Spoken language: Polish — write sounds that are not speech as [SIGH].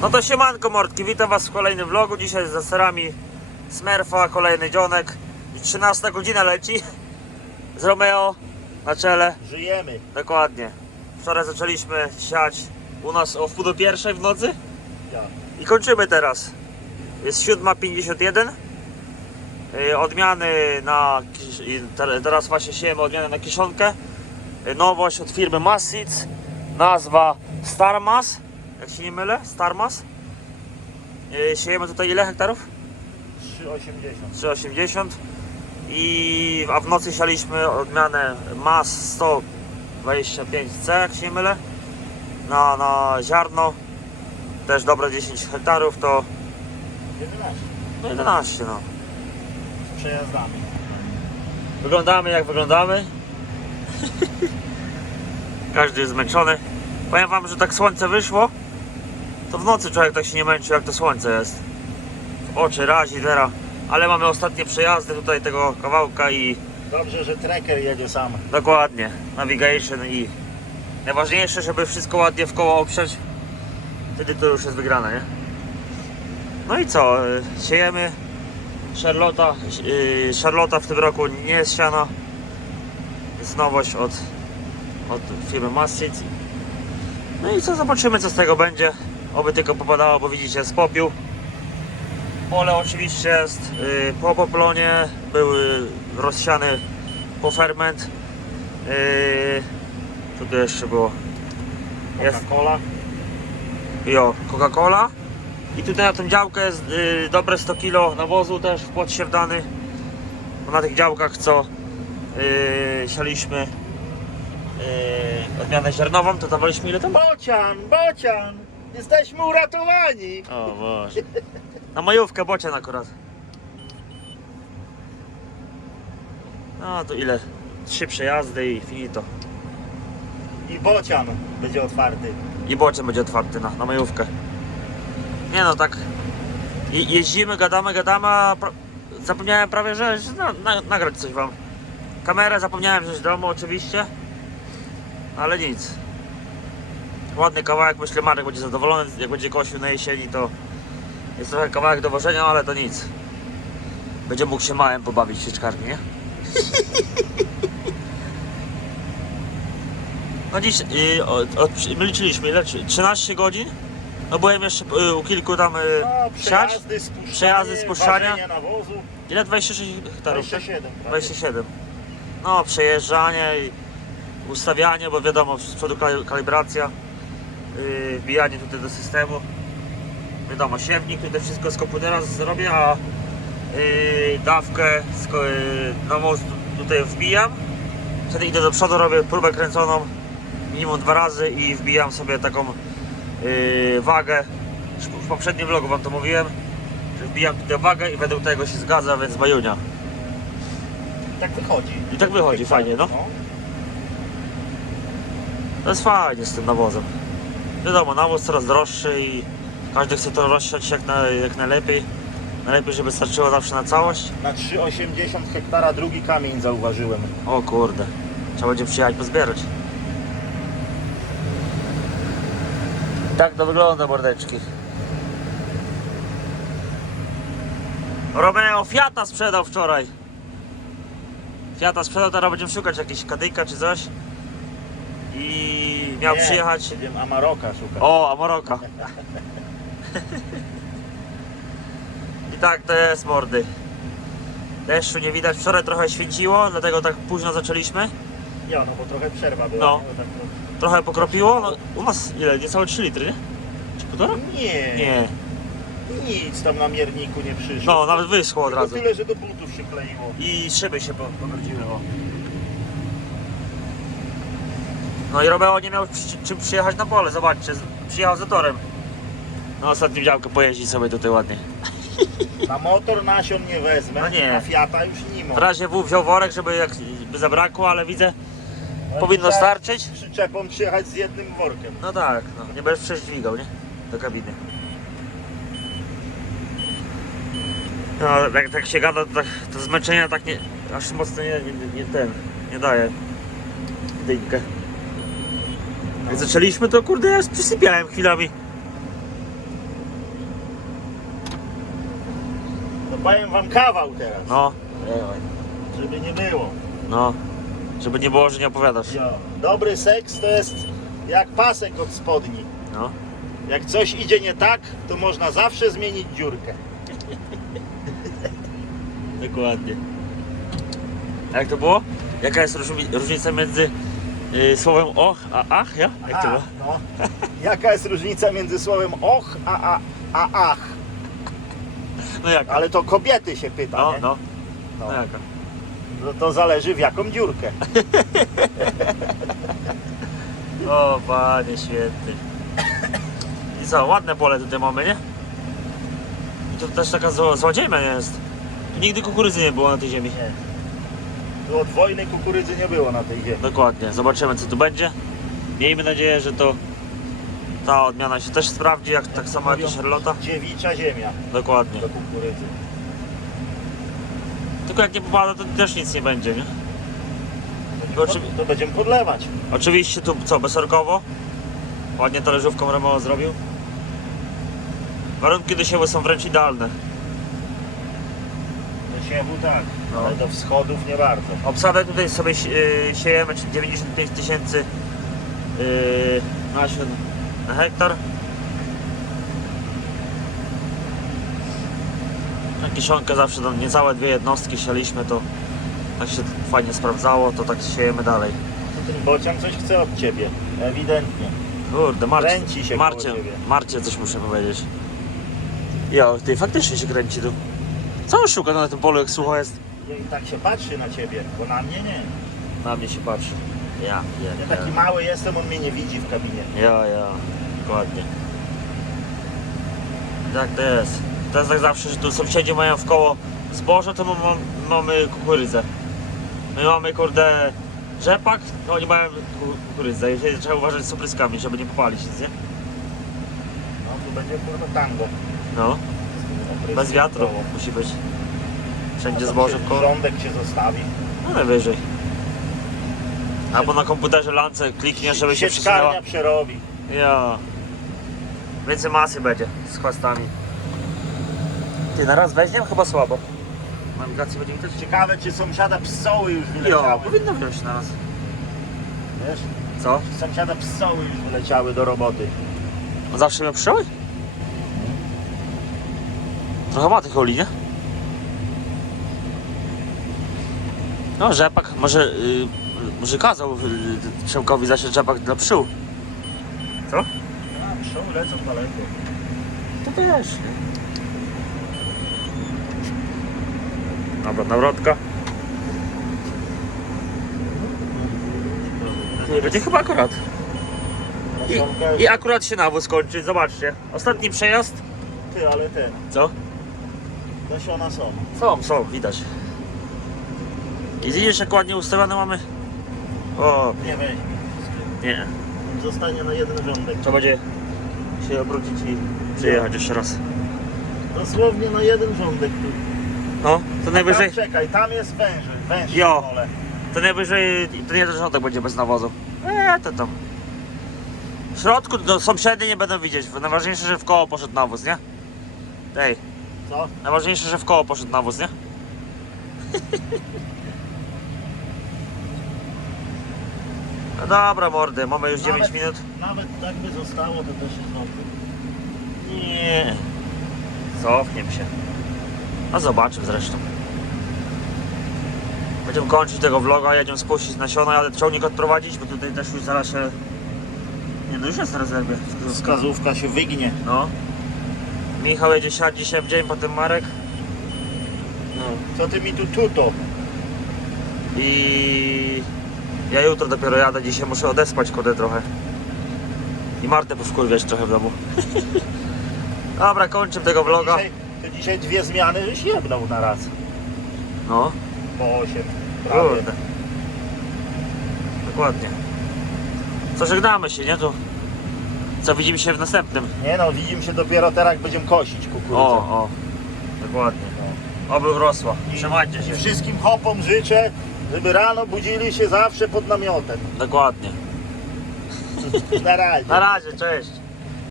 No to siemanko mordki, witam was w kolejnym vlogu. Dzisiaj za sterami Smurfa, kolejny dzionek. I 13 godzina leci z Romeo na czele. Żyjemy. Dokładnie. Wczoraj zaczęliśmy siać u nas o wpół do pierwszej w nocy Ja. i kończymy teraz. Jest 7.51. Yy, Odmiany na. Teraz właśnie siejemy odmianę na kiszonkę. Yy, Nowość od firmy Massic. Nazwa Starmas. Jak się nie mylę, Starmas. Yy, Siejemy tutaj ile hektarów? 3,80. 380 i a w nocy sialiśmy odmianę MAS 125C, jak się nie mylę, na, na ziarno, też dobre 10 hektarów, to 11. no 11 no. Z przejazdami. Wyglądamy jak wyglądamy. [LAUGHS] Każdy jest zmęczony. Powiem wam, że tak słońce wyszło, to w nocy człowiek tak się nie męczy jak to słońce jest. Oczy razi teraz, ale mamy ostatnie przejazdy tutaj tego kawałka i Dobrze, że trekker jedzie sam. Dokładnie, navigation i najważniejsze, żeby wszystko ładnie w koło oprzeć. Wtedy to już jest wygrane, nie? No i co? y, Siejemy. Charlotta, yy, Charlotta w tym roku nie jest siana. Jest nowość od, od firmy Massic. No i co? Zobaczymy co z tego będzie. Oby tylko popadało, bo widzicie jest popiół. Pole oczywiście jest yy, po poplonie. Były rozsiany po ferment. Yy, co tu jeszcze było? Coca-Cola. jo, Coca-Cola. I tutaj na tą działkę jest yy, dobre 100 kg nawozu też w płot siewdany. Bo na tych działkach co yy, sialiśmy yy, odmianę ziarnową, to dawaliśmy ile tam? Bocian, bocian! Jesteśmy uratowani! O Boże. Na majówkę bocian akurat. No to ile? Trzy przejazdy i finito. I bocian będzie otwarty. I boczem będzie otwarty na, na majówkę. Nie no, tak je, jeździmy, gadamy, gadamy, a pra, zapomniałem prawie, że, że na, na, nagrać coś wam. Kamerę zapomniałem wziąć z domu oczywiście, ale nic. Ładny kawałek, myślę Marek będzie zadowolony, jak będzie kosił na jesieni, to jest trochę kawałek do wożenia, ale to nic. Będzie mógł się małem pobawić sieczkarni, nie? [LAUGHS] No dziś y, od, od, my liczyliśmy ile? Trzy- 13 godzin? No byłem jeszcze y, u kilku tam y, No, siać. przejazdy, spuszczanie, Przejazdy, spuszczania. nawozu. Ile? 26 hektarów? tak? 27. prawie. 27. No przejeżdżanie i ustawianie, bo wiadomo z przodu kal- kalibracja, yy, wbijanie tutaj do systemu. Wiadomo, siewnik, tutaj wszystko z komputera zrobię, a yy, dawkę z ko- yy, nawozu tutaj wbijam. Wtedy idę do przodu, robię próbę kręconą minimum dwa razy i wbijam sobie taką yy, wagę. W poprzednim vlogu wam to mówiłem, że wbijam tutaj wagę i według tego się zgadza, więc bajunia. Tak wychodzi. I tak wychodzi, fajnie, no. To jest fajnie z tym nawozem. Wiadomo, nawóz coraz droższy i każdy chce to rozsiać jak, na, jak najlepiej. Najlepiej, żeby starczyło zawsze na całość. Na 3,80 hektara drugi kamień zauważyłem. O kurde, trzeba będzie przyjechać pozbierać. Tak to wygląda, mordeczki. Romeo Fiata sprzedał wczoraj. Fiata sprzedał, teraz będziemy szukać jakiejś kadyjka czy coś. I miał Nie, przyjechać. Będziemy Amaroka szukać. O, Amoroka. I tak to jest mordy. Deszczu nie widać. Wczoraj trochę świeciło, dlatego tak późno zaczęliśmy. Ja, no bo trochę przerwa była. No. nie? Bo tak to- Trochę pokropiło. No, u nas ile? Niecałe 3 litry, nie? Czy półtora? Nie, Nie. Nic tam na mierniku nie przyszło. No, nawet wyschło od Tylko razu. tyle, że do butów się kleiło. I szyby się po- pobrudziły. O. No i Romeo nie miał przy, czym przyjechać na pole. Zobaczcie, przyjechał za torem. Na ostatnim działkę pojeździć sobie tutaj ładnie. Na motor nasion nie wezmę, No nie. na Fiata już nie W mogę. razie W wziął worek, żeby jak by zabrakło, ale widzę, Ale powinno starczyć. Przyczepą przyjechać z jednym workiem. No tak, no, nie będziesz przecież dźwigał, nie? Do kabiny. No, jak tak się gada, to, tak, to zmęczenia tak nie, aż mocno nie, nie, nie ten, nie daje dynkę. No. Jak zaczęliśmy, to kurde, ja przysypiałem chwilami. No powiem wam kawał teraz, No, żeby nie było. no. Żeby nie było, że nie opowiadasz. Jo. Dobry seks to jest jak pasek od spodni. No. Jak coś idzie nie tak, to można zawsze zmienić dziurkę. Dokładnie. A jak to było? Jaka jest różnica między y, słowem och a ach, ja? Jak to było? no. Jaka jest różnica między słowem och a, a, a ach? No jaka? Ale to kobiety się pyta, No, nie? no. No. No jaka? No to zależy w jaką dziurkę. [LAUGHS] O panie święty. I co, ładne pole tutaj mamy, nie? I to też taka zło- złodziejma jest. Tu nigdy kukurydzy nie było na tej ziemi. Nie. Od wojny kukurydzy nie było na tej ziemi. Dokładnie, zobaczymy co tu będzie. Miejmy nadzieję, że to ta odmiana się też sprawdzi, jak tak samo jak i Charlotta. Dziewicza ziemia Dokładnie. do kukurydzy. Tylko jak nie popada, to też nic nie będzie, nie? To, Oczy- to będziemy podlewać. Oczywiście tu co, bezorkowo. Ładnie talerzówką Remo zrobił. Warunki do siewu są wręcz idealne. Siewu tak, No. ale do wschodów nie bardzo. Obsadę tutaj sobie yy, siejemy, czyli 95 tysięcy yy, nasion na hektar. Na kiszonkę zawsze tam niecałe dwie jednostki sialiśmy, to tak się fajnie sprawdzało, to tak siejemy dalej. To ten bocian coś chce od ciebie. Ewidentnie. Kurde, Marcie, Kręci się koło Marcie, ciebie. Marcie coś muszę powiedzieć. Ja, ty faktycznie się kręci tu. Co on szuka na tym polu, jak sucho jest? I tak się patrzy na ciebie, bo na mnie nie. Na mnie się patrzy. Ja, ja, Ja taki mały jestem, on mnie nie widzi w kabinie. Ja, ja, dokładnie. Tak to jest. To jest tak zawsze, że tu sąsiedzi mają w koło zboże, to my mam, mamy kukurydzę. My mamy kurde rzepak, no oni mają ku- kukurydzę. Jeżeli trzeba uważać z opryskami, żeby nie popalić nic, nie? No tu będzie kurde tango. No, bez wiatru musi być. Wszędzie zboże w. Rządek się zostawi. No najwyżej. Albo na komputerze lance klikniesz, żeby się przesunęła. Sieczkarnia przerobi. Ja. Więcej masy będzie z chwastami. Ty na raz weźmiemy? Chyba słabo. Nawigację będzie widać? Ciekawe, czy sąsiada psoły już Jo, wyleciały. powinno wziąć na raz. Wiesz? Co? Sąsiada psoły już wyleciały do roboty. Zawsze miał pszczoły? Trochę ma tych oli, nie? No, rzepak, może, y, może kazał y, Przemkowi zasiać rzepak dla pszczół. Co? A, pszczoły lecą daleko. To też. Dobra, nawrotka. Nie będzie chyba akurat. I, I akurat się nawóz kończy, zobaczcie. Ostatni przejazd. Ty, ale ten. Co? Nasiona są. Są, są, widać. I widzisz jak ładnie ustawione mamy? O, Nie weźmie. nie. Zostanie na jeden rządek. Trzeba będzie się obrócić i przyjechać jeszcze raz. Dosłownie na jeden rządek tu. No, to najwyżej, Tam, czekaj, tam jest węży. Węż Jo. to najwyżej, to nie ten rządek będzie bez nawozu. Eee, to to. W środku do sąsiedy nie będą widzieć. Najważniejsze, że w koło poszedł nawóz, nie? Ej, Co? najważniejsze, że w koło poszedł nawóz, nie? [LAUGHS] No dobra mordy, mamy już 9 Nawet- minut. Nawet tak by zostało, to też jest dobrze. Nie. Cofniem się. A zobaczymy zresztą. Będziemy kończyć tego vloga, jedziemy spuścić nasiona, ale ciągnik odprowadzić, bo tutaj też już zaraz się... Nie no, już jest na rezerwie. Wskazówka się wygnie. No. Michał jedzie siać dzisiaj w dzień, potem Marek. No. Co ty mi tu tuto? I... Ja jutro dopiero jadę, dzisiaj muszę odespać kodę trochę. I Martę powkurwiać trochę w domu. [LAUGHS] Dobra, kończymy tego vloga. Dzisiaj, to dzisiaj dwie zmiany żeś jebnął na raz. No. Po 8. Prawie. Kurde. Dokładnie. Co żegnamy się, nie? Tu. Co widzimy się w następnym. Nie no, widzimy się dopiero teraz, jak będziemy kosić kukurydzę. O, o. Dokładnie. Oby urosła. I- Trzymajcie I się. wszystkim hopom życzę, żeby rano budzili się zawsze pod namiotem. Dokładnie. Na razie. Na razie, cześć.